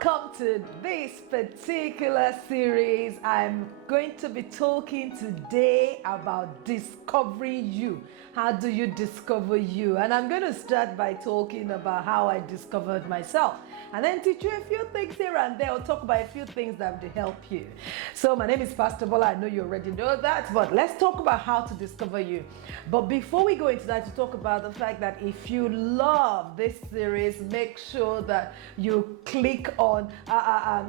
Welcome to this particular series. I'm going to be talking today about discovering you. How do you discover you? And I'm going to start by talking about how I discovered myself, and then teach you a few things here and there. I'll talk about a few things that will help you. So my name is Pastor Bola. I know you already know that, but let's talk about how to discover you. But before we go into that, to talk about the fact that if you love this series, make sure that you click on,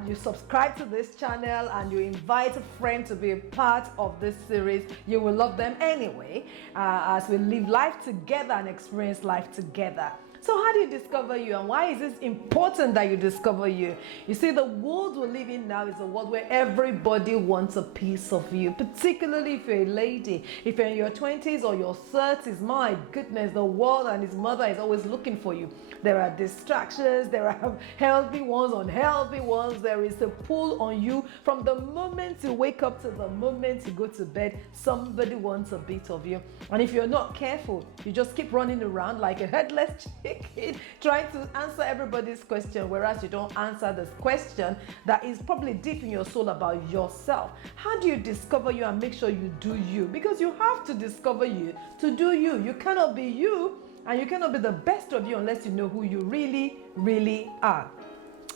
you subscribe to this channel and you invite a friend to be a part of this series. You will love them anyway, as we live life together and experience life together. So how do you discover you, and why is it important that you discover you? You see, the world we live in now is a world where everybody wants a piece of you, particularly if you're a lady. If you're in your 20s or your 30s, my goodness, the world and its mother is always looking for you. There are distractions, there are healthy ones, unhealthy ones. There is a pull on you from the moment you wake up to the moment you go to bed. Somebody wants a bit of you. And if you're not careful, you just keep running around like a headless chicken, trying to answer everybody's question, whereas you don't answer this question that is probably deep in your soul about yourself. How do you discover you and make sure you do you? Because you have to discover you to do you. You cannot be you, and you cannot be the best of you unless you know who you really are.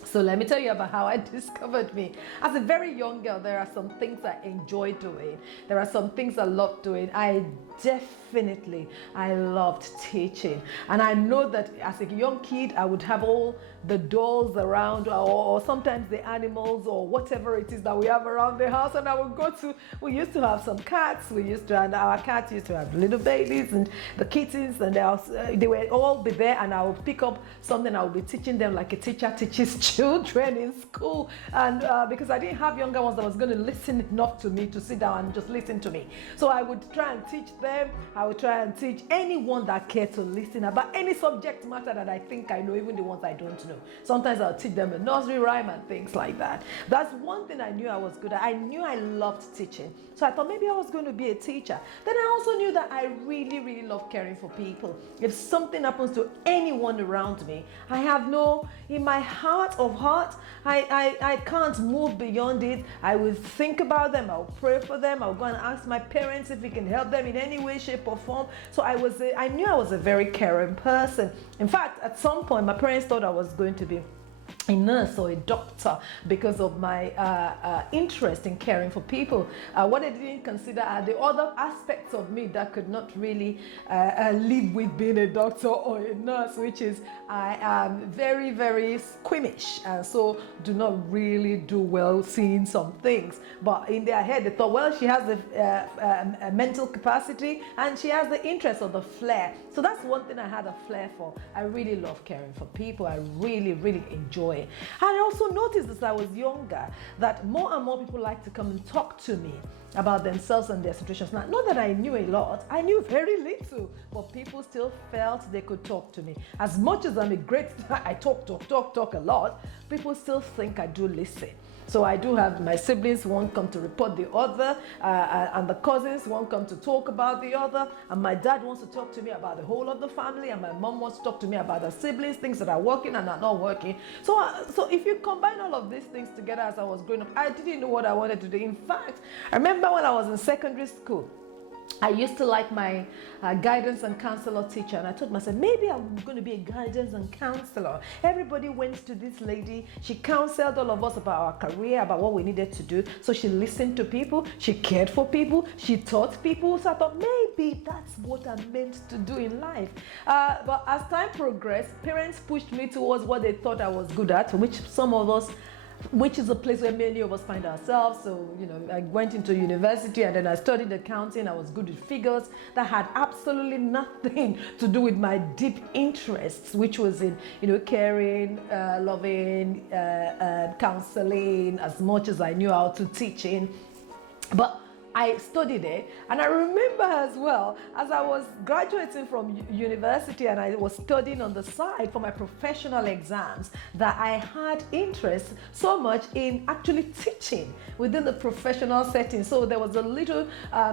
So let me tell you about how I discovered me. As a very young girl, there are some things I enjoy doing. There are some things I love doing. I loved teaching. And I know that as a young kid, I would have all the dolls around, or sometimes the animals, or whatever it is that we have around the house. And I would go to, we used to have some cats. And our cats used to have little babies and the kittens, and they would all be there, and I would pick up something. I would be teaching them like a teacher teaches children in school. And because I didn't have younger ones that was going to listen enough to me to sit down and just listen to me. So I would try and teach them. I would try and teach anyone that cared to listen about any subject matter that I think I know, even the ones I don't know. Sometimes I'll teach them a nursery rhyme and things like that. That's one thing I knew I was good at. I knew I loved teaching. So I thought maybe I was going to be a teacher. Then I also knew that I really love caring for people. If something happens to anyone around me, I have in my heart of hearts, I can't move beyond it. I will think about them. I'll pray for them. I'll go and ask my parents if we can help them in any way, shape, or form. So I knew I was a very caring person. In fact, at some point, my parents thought I was going to be a nurse or a doctor because of my interest in caring for people. What I didn't consider are the other aspects of me that could not really live with being a doctor or a nurse, which is I am very squeamish, and so do not really do well seeing some things. But in their head, they thought, well, she has a mental capacity and she has the interest or the flair. So that's one thing I had a flair for. I really love caring for people. I really enjoy it. I also noticed as I was younger that more and more people like to come and talk to me about themselves and their situations. Now, not that I knew a lot, I knew very little, but people still felt they could talk to me. As much as I'm a great, I talk a lot, people still think I do listen. So I do have my siblings, one come to report the other, and the cousins, one come to talk about the other, and my dad wants to talk to me about the whole of the family, and my mom wants to talk to me about the siblings, things that are working and are not working. So if you combine all of these things together as I was growing up, I didn't know what I wanted to do. In fact, I remember when I was in secondary school, I used to like my guidance and counselor teacher, and I told myself, maybe I'm going to be a guidance and counselor. Everybody went to this lady. She counseled all of us about our career, about what we needed to do. So she listened to people, she cared for people, she taught people. So I thought, maybe that's what I'm meant to do in life. But as time progressed, parents pushed me towards what they thought I was good at, which is a place where many of us find ourselves. So, I went into university and then I studied accounting. I was good with figures. That had absolutely nothing to do with my deep interests, which was in, caring, loving, counseling, as much as I knew how to teaching. But I studied it, and I remember as well, as I was graduating from university and I was studying on the side for my professional exams, that I had interest so much in actually teaching within the professional setting. So there was a little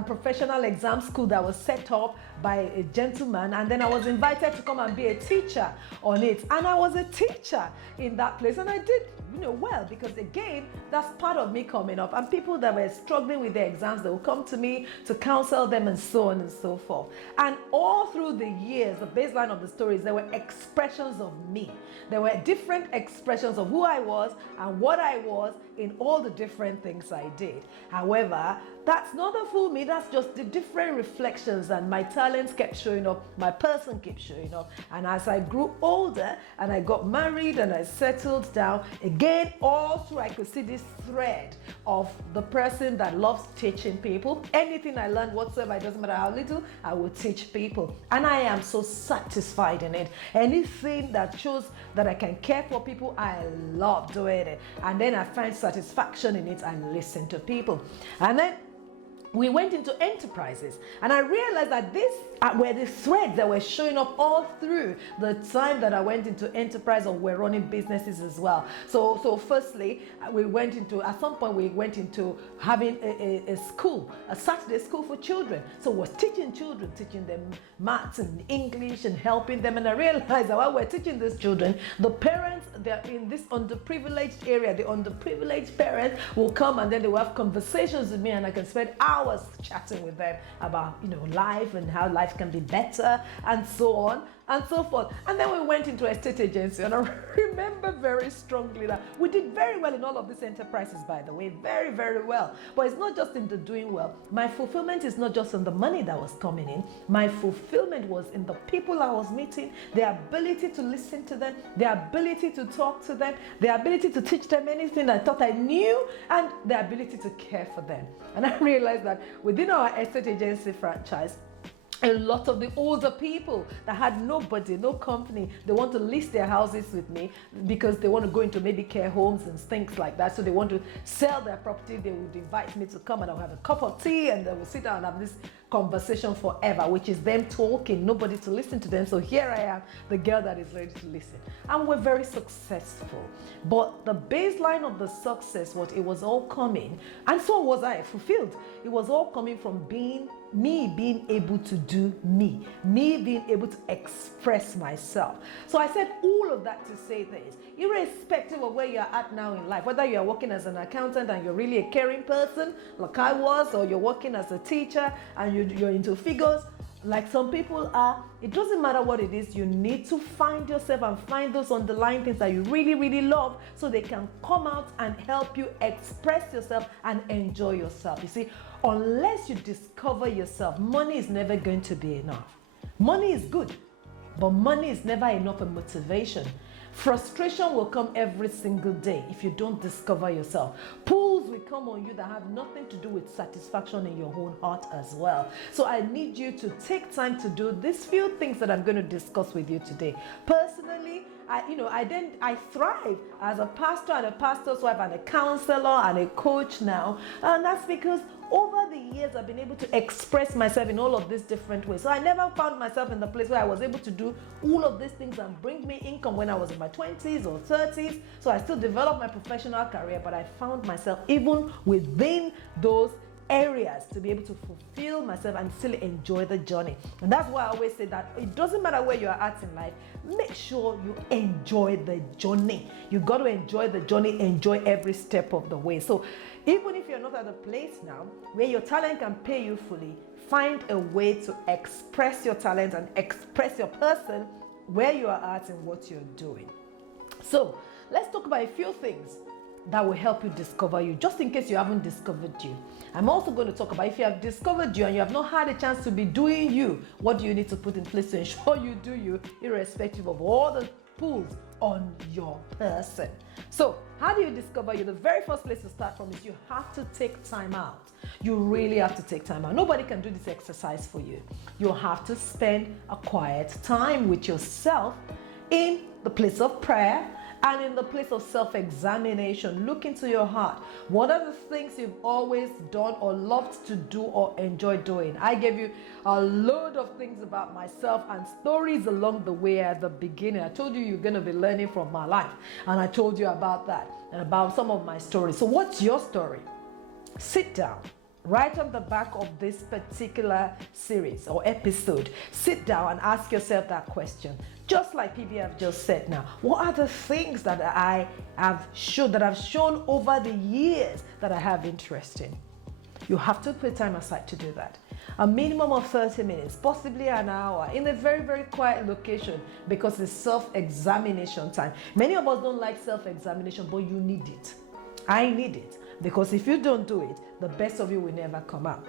professional exam school that was set up by a gentleman, and then I was invited to come and be a teacher on it, and I was a teacher in that place, and I did well, because again, that's part of me coming up. And people that were struggling with their exams, they will come to me to counsel them and so on and so forth. And all through the years, the baseline of the stories, there were expressions of me. There were different expressions of who I was and what I was in all the different things I did. However, that's not the full me, that's just the different reflections, and my talents kept showing up, my person kept showing up. And as I grew older and I got married and I settled down, again, all through I could see this thread of the person that loves teaching people. Anything I learned whatsoever, it doesn't matter how little, I will teach people. And I am so satisfied in it. Anything that shows that I can care for people, I love doing it. And then I find satisfaction in it and listen to people. And then we went into enterprises, and I realized that these were the threads that were showing up all through the time that I went into enterprise, or we're running businesses as well. So firstly, at some point we went into having a school, a Saturday school for children. So we're teaching children, teaching them maths and English and helping them. And I realized that while we're teaching these children, the parents, they're in this underprivileged area, the underprivileged parents will come and then they will have conversations with me, and I can spend hours chatting with them about life and how life can be better and so on and so forth. And then we went into a estate agency, and I remember very strongly that we did very well in all of these enterprises, by the way, very, very well. But it's not just in the doing well. My fulfillment is not just in the money that was coming in. My fulfillment was in the people I was meeting, the ability to listen to them, the ability to talk to them, the ability to teach them anything I thought I knew, and the ability to care for them. And I realized that within our estate agency franchise, a lot of the older people that had nobody, no company, they want to list their houses with me because they want to go into maybe care homes and things like that. So they want to sell their property. They would invite me to come, and I'll have a cup of tea, and they will sit down and have this conversation forever, which is them talking, nobody to listen to them. So here I am, the girl that is ready to listen. And we're very successful. But the baseline of the success, it was all coming, and so was I, fulfilled. It was all coming from me being able to do me being able to express myself. So I said all of that to say this: irrespective of where you're at now in life, whether you're working as an accountant and you're really a caring person like I was, or you're working as a teacher and you're into figures like some people are, it doesn't matter what it is. You need to find yourself and find those underlying things that you really, really love, so they can come out and help you express yourself and enjoy yourself. You see, unless you discover yourself, money is never going to be enough. Money is good, but money is never enough a motivation. Frustration will come every single day if you don't discover yourself. Pulls will come on you that have nothing to do with satisfaction in your own heart as well. So I need you to take time to do these few things that I'm going to discuss with you today. Personally, I thrive as a pastor and a pastor's wife and a counselor and a coach now. And that's because over the years, I've been able to express myself in all of these different ways. So I never found myself in the place where I was able to do all of these things and bring me income when I was in my 20s or 30s. So I still developed my professional career, but I found myself even within those areas to be able to fulfill myself and still enjoy the journey. And that's why I always say that it doesn't matter where you are at in life, make sure you enjoy the journey. You got to enjoy the journey, enjoy every step of the way. So even if you're not at a place now where your talent can pay you fully, find a way to express your talent and express your person where you are at and what you're doing. So let's talk about a few things that will help you discover you, just in case you haven't discovered you. I'm also going to talk about if you have discovered you and you have not had a chance to be doing you, what do you need to put in place to ensure you do you, irrespective of all the pulls on your person. So how do you discover you? The very first place to start from is you have to take time out. You really have to take time out. Nobody can do this exercise for you. You have to spend a quiet time with yourself in the place of prayer and in the place of self-examination. Look into your heart. What are the things you've always done or loved to do or enjoy doing? I gave you a load of things about myself and stories along the way at the beginning. I told you you're going to be learning from my life, and I told you about that and about some of my stories. So what's your story? Sit down, right on the back of this particular series or episode, sit down and ask yourself that question. Just like PB have just said now, what are the things that I've shown over the years that I have interest in? You have to put time aside to do that. A minimum of 30 minutes, possibly an hour, in a very, very quiet location, because it's self-examination time. Many of us don't like self-examination, but you need it. I need it, because if you don't do it, the best of you will never come out.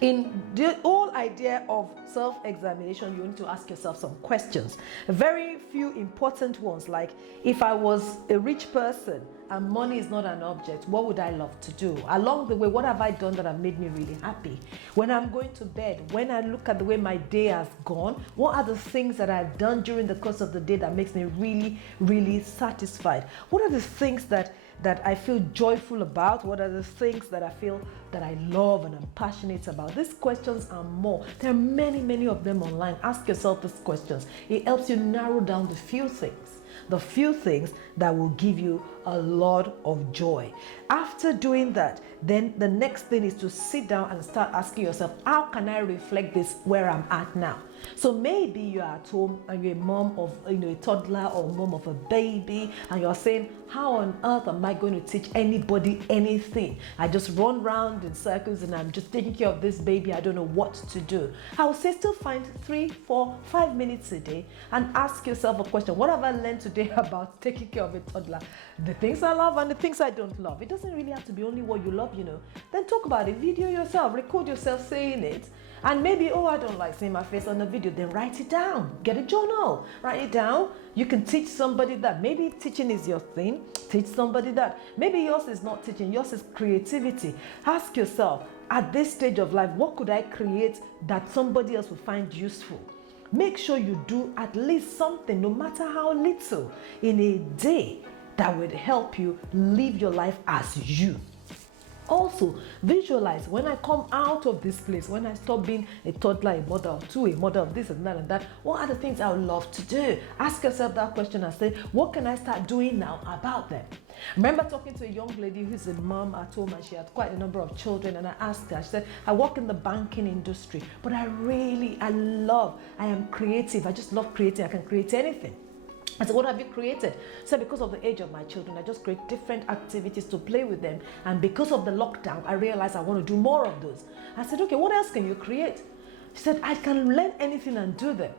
In the whole idea of self-examination, you need to ask yourself some questions. Very few important ones, like if I was a rich person and money is not an object, what would I love to do? Along the way, what have I done that have made me really happy? When I'm going to bed, when I look at the way my day has gone, what are the things that I've done during the course of the day that makes me really, really satisfied? What are the things that I feel joyful about? What are the things that I feel that I love and I'm passionate about? These questions are more. There are many, many of them online. Ask yourself these questions. It helps you narrow down the few things that will give you a lot of joy. After doing that, then the next thing is to sit down and start asking yourself, how can I reflect this where I'm at now? So maybe you're at home and you're a mom of a toddler or mom of a baby, and you're saying, how on earth am I going to teach anybody anything? I just run around in circles and I'm just taking care of this baby. I don't know what to do. I would say still find 3, 4, 5 minutes a day and ask yourself a question. What have I learned today about taking care of a toddler? The things I love and the things I don't love. It doesn't really have to be only what you love, Then talk about it. Video yourself. Record yourself saying it. And maybe, I don't like seeing my face on the video. Then write it down. Get a journal. Write it down. You can teach somebody that. Maybe teaching is your thing. Teach somebody that. Maybe yours is not teaching. Yours is creativity. Ask yourself, at this stage of life, what could I create that somebody else will find useful? Make sure you do at least something, no matter how little, in a day that would help you live your life as you. Also, visualize, when I come out of this place, when I stop being a toddler, a mother of two, a mother of this and that, what are the things I would love to do? Ask yourself that question and say, what can I start doing now about them? I remember talking to a young lady who's a mom at home, and she had quite a number of children, and I asked her, she said, I work in the banking industry, but I am creative. I just love creating. I can create anything. I said, what have you created? She said, because of the age of my children, I just create different activities to play with them. And because of the lockdown, I realized I want to do more of those. I said, okay, what else can you create? She said, I can learn anything and do them.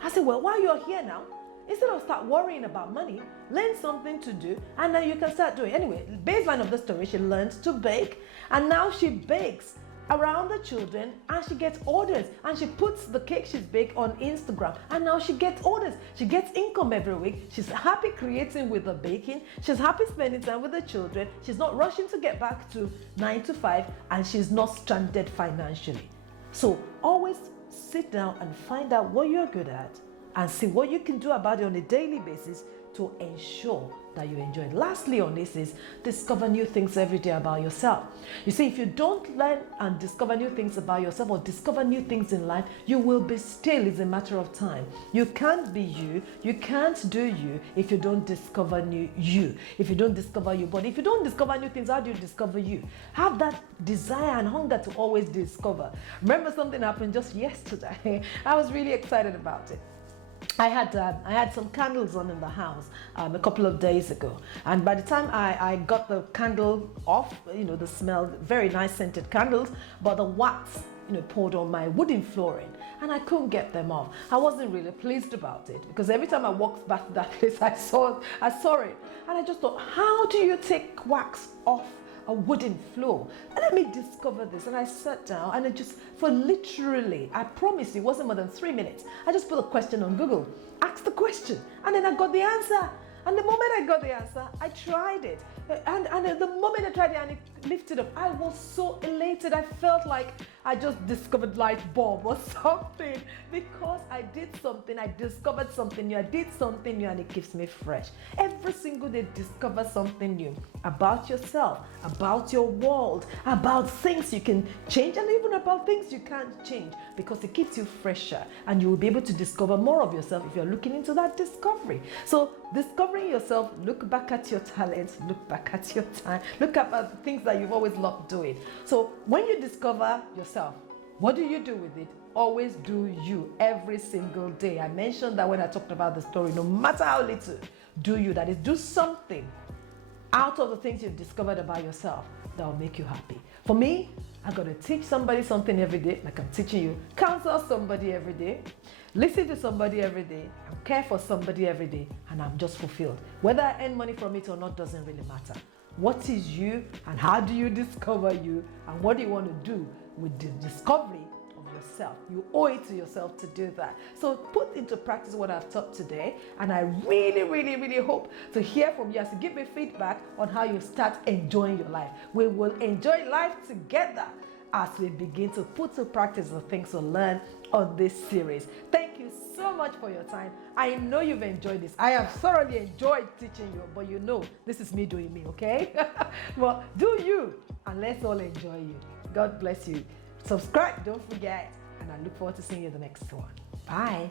I said, well, while you're here now, instead of start worrying about money, learn something to do, and then you can start doing. Anyway, baseline of the story, she learned to bake, and now she bakes around the children, and she gets orders, and she puts the cake she's baked on Instagram, and now she gets orders. She gets income every week. She's happy creating with the baking. She's happy spending time with the children. She's not rushing to get back to 9 to 5, and she's not stranded financially. So always sit down and find out what you're good at and see what you can do about it on a daily basis to ensure that you enjoy it. Lastly on this is discover new things every day about yourself. You see, if you don't learn and discover new things about yourself or discover new things in life, you will be still. It's a matter of time. You can't be you. You can't do you if you don't discover new you. If you don't discover your body. If you don't discover new things, how do you discover you? Have that desire and hunger to always discover. Remember, something happened just yesterday. I was really excited about it. I had some candles on in the house a couple of days ago, and by the time I got the candle off, the smell, very nice scented candles, but the wax poured on my wooden flooring, and I couldn't get them off. I wasn't really pleased about it, because every time I walked back to that place, I saw it, and I just thought, how do you take wax off a wooden floor? And let me discover this. And I sat down, and it just, for literally, I promise you, it wasn't more than 3 minutes. I just put a question on Google, asked the question, and then I got the answer. And the moment I got the answer, I tried it. And the moment I tried it and it lifted up, I was so elated. I felt like I just discovered light bulb or something, because I did something, I discovered something new, I did something new, and it keeps me fresh. Every single day, discover something new about yourself, about your world, about things you can change, and even about things you can't change, because it keeps you fresher, and you will be able to discover more of yourself if you're looking into that discovery. So discovering yourself, look back at your talents, look back at your time, look at the things that that you've always loved doing. So when you discover yourself, what do you do with it? Always do you every single day. I mentioned that when I talked about the story. No matter how little, do you. That is, do something out of the things you've discovered about yourself that will make you happy. For me, I got to teach somebody something every day, like I'm teaching you. Counsel somebody every day. Listen to somebody every day. And care for somebody every day. And I'm just fulfilled. Whether I earn money from it or not doesn't really matter. What is you, and how do you discover you, and what do you want to do with the discovery of yourself? You owe it to yourself to do that. So put into practice what I've taught today, and I really, really, really hope to hear from you as you give me feedback on how you start enjoying your life. We will enjoy life together as we begin to put to practice the things we learn on this series. Thank you so much for your time. I know you've enjoyed this. I have thoroughly enjoyed teaching you, but you know this is me doing me, okay? Well, do you, and let's all enjoy you. God bless you. Subscribe, don't forget, and I look forward to seeing you in the next one. Bye.